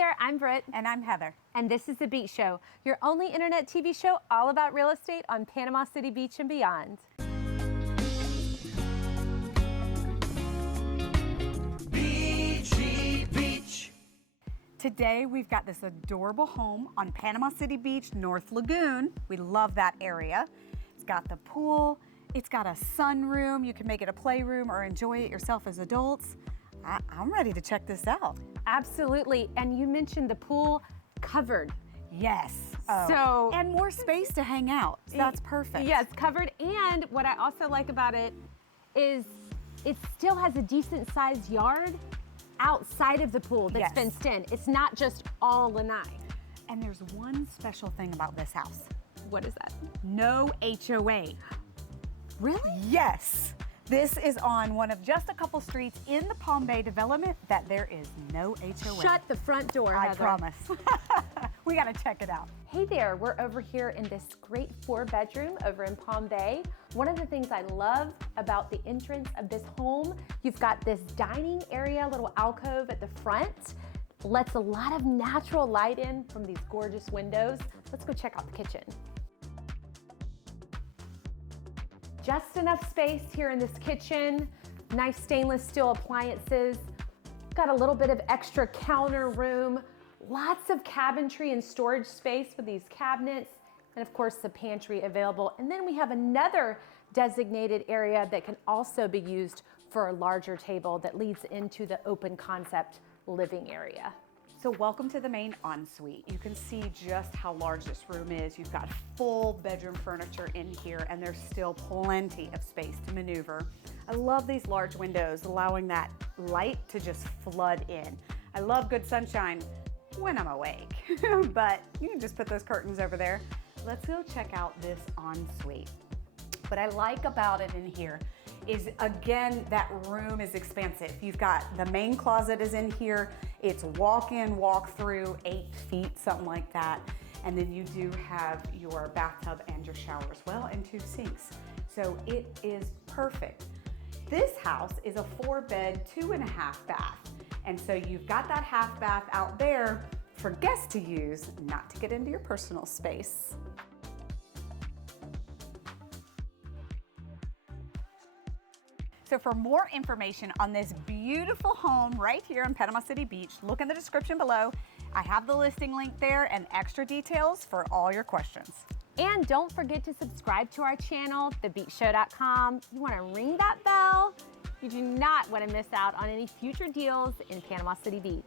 there, I'm Britt. And I'm Heather. And this is The Beach Show, your only internet TV show all about real estate on Panama City Beach and beyond. Beachy Beach. Today we've got this adorable home on Panama City Beach, North Lagoon. We love that area. It's got the pool, it's got a sunroom. You can make it a playroom or enjoy it yourself as adults. I'm ready to check this out. Absolutely, and you mentioned the pool covered. Yes. And more space to hang out. So that's perfect. Yes, covered. And what I also like about it is it still has a decent sized yard outside of the pool that's fenced in. It's not just all lanai. And there's one special thing about this house. What is that? No HOA. Really? Yes. This is on one of just a couple streets in the Palm Bay development that there is no HOA. Shut the front door, I Heather. promise. We gotta check it out. Hey there, we're over here in this great 4-bedroom over in Palm Bay. One of the things I love about the entrance of this home, you've got this dining area, little alcove at the front. Lets a lot of natural light in from these gorgeous windows. Let's go check out the kitchen. Just enough space here in this kitchen. Nice stainless steel appliances. Got a little bit of extra counter room. Lots of cabinetry and storage space with these cabinets. And of course the pantry available. And then we have another designated area that can also be used for a larger table that leads into the open concept living area. So welcome to the main ensuite. You can see just how large this room is. You've got full bedroom furniture in here and there's still plenty of space to maneuver. I love these large windows, allowing that light to just flood in. I love good sunshine when I'm awake, but you can just put those curtains over there. Let's go check out this ensuite. What I like about it in here is, again, that room is expansive. You've got the main closet is in here. It's walk-in, walk-through, 8 feet, something like that. And then you do have your bathtub and your shower as well, and 2 sinks. So it is perfect. This house is a 4-bed, 2.5 bath. And so you've got that half bath out there for guests to use, not to get into your personal space. So for more information on this beautiful home right here in Panama City Beach, look in the description below. I have the listing link there and extra details for all your questions. And don't forget to subscribe to our channel, thebeachshow.com. You want to ring that bell. You do not want to miss out on any future deals in Panama City Beach.